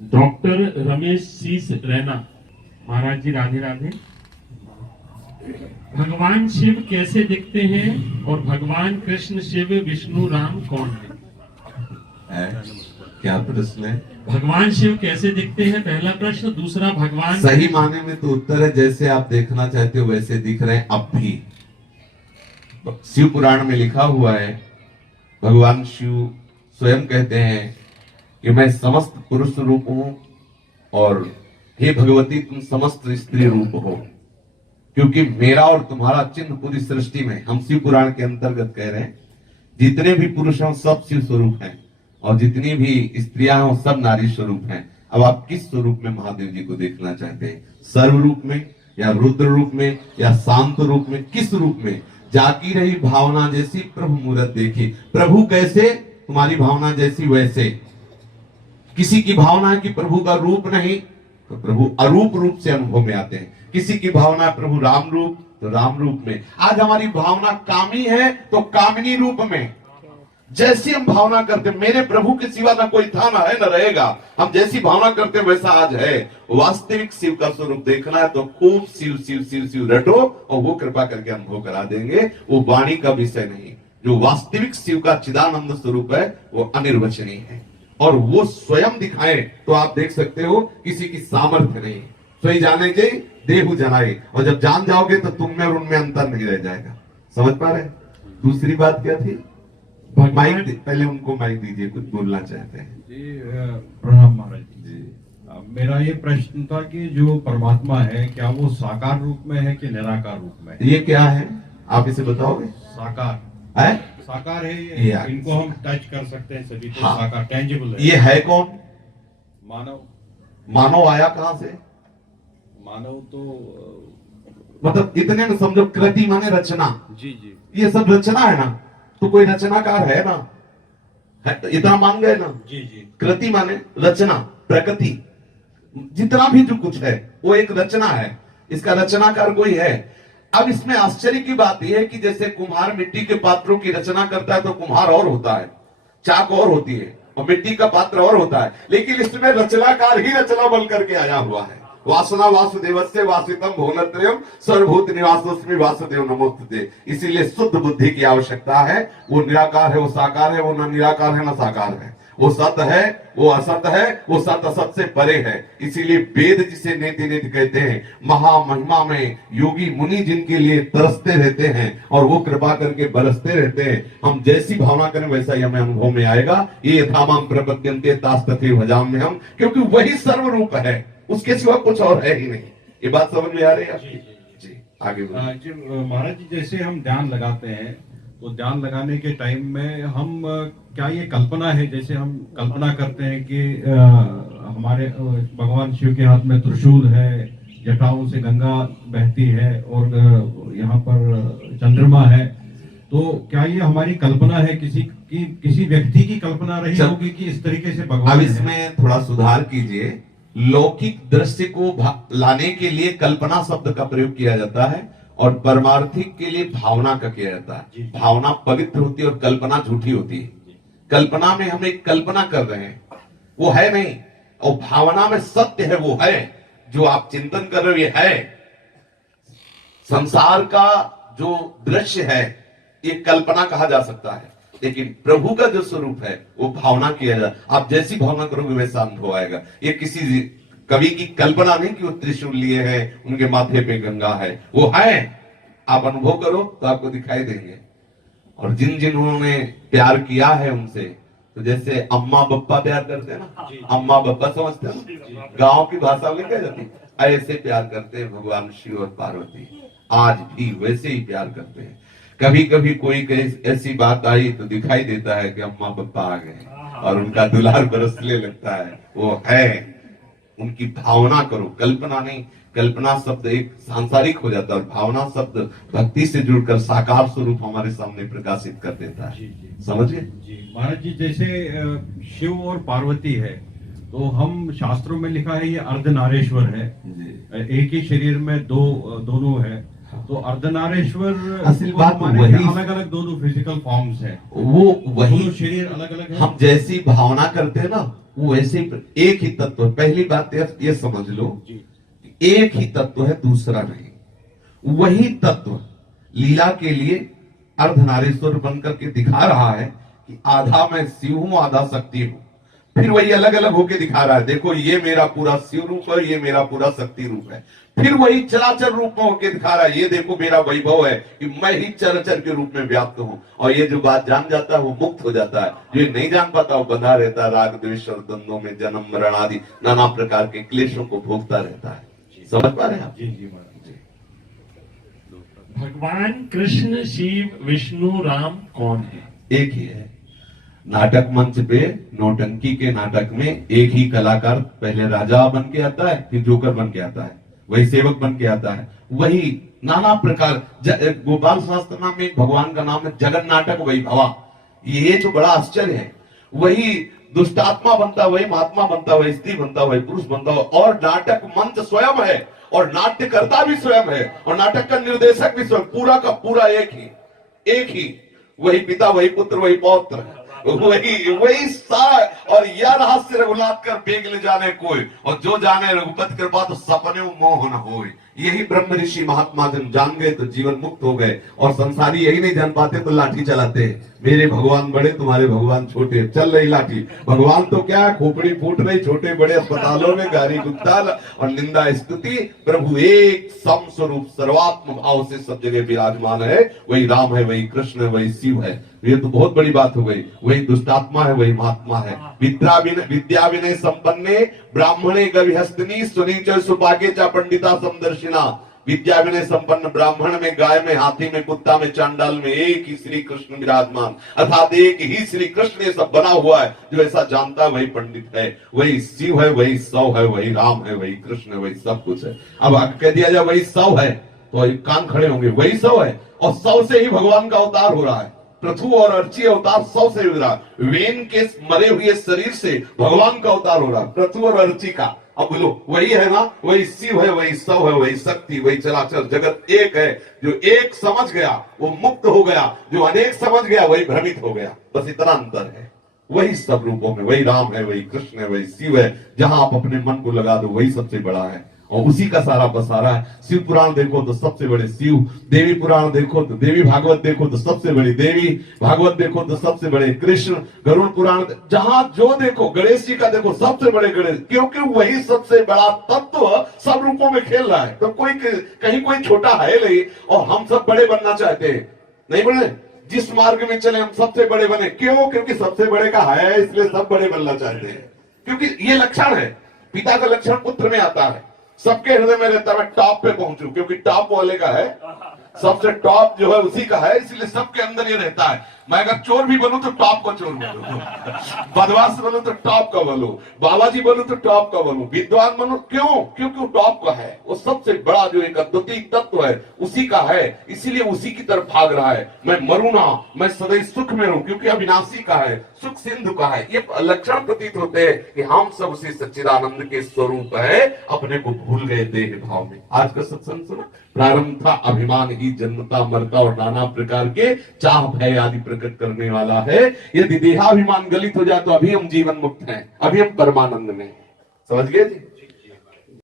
Doctor Ramesh शीस रैना। महाराज जी राधे राधे। भगवान शिव कैसे दिखते हैं और भगवान कृष्ण शिव विष्णु राम कौन है? क्या प्रश्न है? भगवान शिव कैसे दिखते हैं पहला प्रश्न। दूसरा, भगवान सही माने में तो उत्तर है जैसे आप देखना चाहते हो वैसे दिख रहे हैं अब भी। शिव पुराण में लिखा हुआ है, भगवान शिव स्वयं कहते हैं कि मैं समस्त पुरुष रूप हूं और हे भगवती तुम समस्त स्त्री रूप हो, क्योंकि मेरा और तुम्हारा चिन्ह पूरी सृष्टि में, हम शिव पुराण के अंतर्गत कह रहे हैं, जितने भी पुरुष हैं सब शिव स्वरूप हैं और जितनी भी स्त्रियां हैं सब नारी स्वरूप हैं। अब आप किस स्वरूप में महादेव जी को देखना चाहते हैं? सर्व रूप में या रुद्र रूप में या शांत रूप में? किस रूप में? जाकी रही भावना जैसी प्रभु मूरत देखी। प्रभु कैसे? तुम्हारी भावना जैसी वैसे। किसी की भावना है कि प्रभु का रूप नहीं, तो प्रभु अरूप रूप से अनुभव में आते हैं। किसी की भावना है प्रभु राम रूप, तो राम रूप में। आज हमारी भावना कामी है तो कामिनी रूप में। जैसी हम भावना करते, मेरे प्रभु के सिवा ना कोई था ना है ना रहेगा, हम जैसी भावना करते वैसा आज है। वास्तविक शिव का स्वरूप देखना है तो खूब शिव शिव शिव शिव रटो और वो कृपा करके अनुभव करा देंगे। वो वाणी का विषय नहीं, जो वास्तविक शिव का चिदानंद स्वरूप है वो अनिर्वचनीय है और वो स्वयं दिखाए तो आप देख सकते हो किसी की सामर्थ्य नहीं। स्वयं जाने के देहु जनाए, और जब जान जाओगे तो तुम में और उनमें अंतर नहीं रह जाएगा। समझ पा रहे? दूसरी बात क्या थी? माइक पहले उनको माइक दीजिए, कुछ बोलना चाहते हैं जी। प्रणाम महाराज जी। मेरा ये प्रश्न था कि जो परमात्मा है क्या वो साकार रूप में है कि निराकार रूप में? ये क्या है आप इसे बताओगे? साकार है, साकार है ये, इनको हम टच कर सकते हैं सभी तो। हाँ। साकार टेंजिबल है। ये है कौन? मानव। मानव आया कहां से? मानव तो मतलब इतने में समझो, कृति माने रचना। जी जी। ये सब रचना है ना, तो कोई रचनाकार है ना, है तो इतना मान गए ना। जी जी। कृति माने रचना, प्रकृति, जितना भी जो कुछ है वो एक रचना है। इसका रचनाकार कोई है। अब इसमें आश्चर्य की बात यह है कि जैसे कुम्हार मिट्टी के पात्रों की रचना करता है तो कुम्हार और होता है, चाक और होती है और मिट्टी का पात्र और होता है, लेकिन इसमें रचनाकार ही रचना बन करके आया हुआ है। वासना वासुदेवस्य वासितम भुवनत्रयम् सर्वभूत निवासोऽस्मि वासुदेव नमोस्तुते। इसीलिए शुद्ध बुद्धि की आवश्यकता है। वो निराकार है, वो साकार है, वो न निराकार है न साकार है। वो सत है, वो असत है, वो सत असत से परे है। इसीलिए वेद जिसे नेति नेति कहते हैं, महामहिमा में योगी मुनि जिनके लिए तरसते रहते हैं और वो कृपा करके बरसते रहते हैं। हम जैसी भावना करें वैसा ही हमें अनुभव में आएगा। ये यथामाम प्रपद्यन्ते तास्तथे भजाम्य हम, क्योंकि वही सर्व रूप है, उसके सिवा कुछ और है ही नहीं। ये बात समझ में आ रही है आपकी? जी आगे जी महाराज जी, जैसे हम ध्यान लगाते हैं तो ध्यान लगाने के टाइम में हम क्या ये कल्पना है, जैसे हम कल्पना करते हैं कि हमारे भगवान शिव के हाथ में त्रिशूल है, जटाओं से गंगा बहती है और यहाँ पर चंद्रमा है, तो क्या ये हमारी कल्पना है, किसी व्यक्ति की कल्पना रही होगी कि इस तरीके से भगवान? अब इसमें थोड़ा सुधार कीजिए। लौकिक दृश्य को लाने के लिए कल्पना शब्द का प्रयोग किया जाता है और परमार्थिक के लिए भावना का किया जाता है। भावना पवित्र होती है और कल्पना झूठी होती है। कल्पना में हम एक कल्पना कर रहे हैं, वो है नहीं, और भावना में सत्य है, वो है। जो आप चिंतन कर रहे हो ये है। संसार का जो दृश्य है ये कल्पना कहा जा सकता है, लेकिन प्रभु का जो स्वरूप है वो भावना किया जाए। आप जैसी भावना करोगे वैसा अनुभव आएगा। ये किसी कवि की कल्पना नहीं कि वो त्रिशूल लिए हैं, उनके माथे पे गंगा है, वो है। आप अनुभव करो तो आपको दिखाई देंगे। और जिन्होंने प्यार किया है उनसे, तो जैसे अम्मा बप्पा प्यार करते हैं ना, अम्मा बप्पा समझते हैं ना, गांव की भाषा में क्या जाती है, ऐसे प्यार करते हैं भगवान शिव और पार्वती। आज भी वैसे ही प्यार करते हैं। कभी कभी कोई ऐसी बात आई तो दिखाई देता है कि अम्मा बप्पा आ गए और उनका दुलार बरसने लगता है। वो है, उनकी भावना करो, कल्पना नहीं। कल्पना शब्द एक सांसारिक हो जाता है और भावना शब्द भक्ति से जुड़कर साकार स्वरूप हमारे सामने प्रकाशित कर देता है। समझिए जी महाराज जी, जैसे शिव और पार्वती है तो हम शास्त्रों में लिखा है ये अर्धनारेश्वर है, एक ही शरीर में दोनों है। तो अर्धनारेश्वर असल बात वही, अलग अलग दोनों फिजिकल फॉर्म्स है, वो वही शरीर अलग अलग है। हम जैसी भावना करते हैं ना वो वैसे ही एक ही तत्व है। पहली बात ये समझ लो, एक ही तत्व है, दूसरा नहीं। वही तत्व लीला के लिए अर्धनारीश्वर बनकर के दिखा रहा है कि आधा मैं शिव हूं, आधा शक्ति हूं। फिर वही अलग अलग होके दिखा रहा है, देखो ये मेरा पूरा शिव रूप है, ये मेरा पूरा शक्ति रूप है। फिर वही चराचर रूप में होके दिखा रहा है, ये देखो मेरा वैभव है कि मैं ही चराचर के रूप में व्याप्त हूं। और ये जो बात जान जाता है वो मुक्त हो जाता है, जो ये नहीं जान पाता वो बंधा रहता है, राग द्वेष और द्वंद्वों में जन्म मरण आदि नाना प्रकार के क्लेशों को भोगता रहता है। समझ पा रहे हैं आप? जी जी महाराज। भगवान कृष्ण शिव विष्णु राम कौन है? एक ही है। नाटक मंच पे नौटंकी के नाटक में एक ही कलाकार पहले राजा बन के आता है, फिर जोकर बन के आता है, वही सेवक बन के आता है, वही नाना प्रकार। गोपाल शास्त्र नाम में भगवान का नाम है जगन नाटक वही भवा। ये तो बड़ा आश्चर्य है। वही दुष्टात्मा बनता, वही महात्मा बनता, वही स्त्री बनता, वही पुरुष बनता, और नाटक मंच स्वयं है, और नाट्यकर्ता भी स्वयं है, और नाटक का निर्देशक भी स्वयं, पूरा का पूरा एक ही वही पिता, वही पुत्र, वही पौत्र, वही सारा। और यह रहस्य रघुनाथ कर बेग ले जाने कोई, और जो जाने रघुपति कृपा तो सपने मोह न होए। यही ब्रह्म ऋषि महात्मा जन जान गए तो जीवन मुक्त हो गए, और संसारी यही नहीं जान पाते तो लाठी चलाते। मेरे भगवान बड़े, तुम्हारे भगवान छोटे, चल रही लाठी। भगवान तो क्या, खोपड़ी फूट रही, छोटे बड़े अस्पतालों में गारी गुत्ताल और निंदा स्तुति। प्रभु एक सम स्वरूप सर्वात्म भाव से सब जगह विराजमान है। वही राम है, वही कृष्ण है, वही शिव है। ये तो बहुत बड़ी बात हो गई। वही दुष्टात्मा है, वही महात्मा है। विद्या विनय संपन्ने ब्राह्मणे गविहस्तिनी सुनीच सुपाके चा पंडिता समदर्शिना। विद्या विनय संपन्न ब्राह्मण में, गाय में, हाथी में, कुत्ता में, चांडाल में एक ही श्री कृष्ण विराजमान, अर्थात एक ही श्री कृष्ण ये सब बना हुआ है। जो ऐसा जानता है वही पंडित है, वही शिव है, वही सौ है, वही राम है, वही कृष्ण है, वही सब कुछ है। अब कह दिया जाए वही सौ है तो कान खड़े होंगे, वही सौ है, और सौ से ही भगवान का अवतार हो रहा है। पृथु और अर्ची अवतार सौ से हो रहा है। वेन के मरे हुए शरीर से भगवान का अवतार हो रहा है, पृथु और अर्ची का। अब बोलो वही है ना, वही शिव है, वही सौ है, वही शक्ति, वही चराचर जगत एक है। जो एक समझ गया वो मुक्त हो गया, जो अनेक समझ गया वही भ्रमित हो गया। बस इतना अंतर है। वही सब रूपों में वही राम है, वही कृष्ण है, वही शिव है। जहां आप अपने मन को लगा दो वही सबसे बड़ा है, और उसी का सारा बसारा है। शिव पुराण देखो तो सबसे बड़े शिव, देवी पुराण देखो तो देवी, भागवत देखो तो सबसे बड़ी देवी, भागवत देखो तो सबसे बड़े कृष्ण, गरुड़ पुराण जहां जो देखो, गणेश जी का देखो सबसे बड़े गणेश, क्योंकि वही सबसे बड़ा तत्व सब रूपों में खेल रहा है। तो कोई कहीं कोई छोटा है नहीं, और हम सब बड़े बनना चाहते हैं, नहीं बने। जिस मार्ग में चले हम सबसे बड़े बने, क्यों? क्योंकि सबसे बड़े का है, इसलिए सब बड़े बनना चाहते हैं। क्योंकि ये लक्षण है, पिता का लक्षण पुत्र में आता है। सबके हृदय में रहता है मैं टॉप पे पहुंचू, क्योंकि टॉप वाले का है, सबसे टॉप जो है उसी का है, इसलिए सबके अंदर ये रहता है। मैं अगर चोर भी बनूं तो टॉप का चोर बनूं, बदमाश बनूं तो टॉप का बनूं, बाबाजी बनूं तो टॉप का बनूं, विद्वान बनूं, क्यों? क्योंकि वो टॉप का है। वो सबसे बड़ा जो एक अद्वितीय तत्व है उसी का है, इसीलिए उसी की तरफ भाग रहा है। मैं मरूं ना, मैं सदैव सुख में रहूं, क्योंकि अविनाशी का है, सुख सिंधु का है। ये लक्षण प्रतीत होते हैं कि हम सब उसी सच्चिदानंद के स्वरूप है, अपने को भूल गए देह भाव में। आज का सत्संग सुना, प्रारंभ था अभिमान ही जन्मता मरता और नाना प्रकार के चाह भय आदि प्रकट करने वाला है। यदि देहाभिमान गलित हो जाए तो अभी हम जीवन मुक्त हैं, अभी हम परमानंद में। समझ गए जी?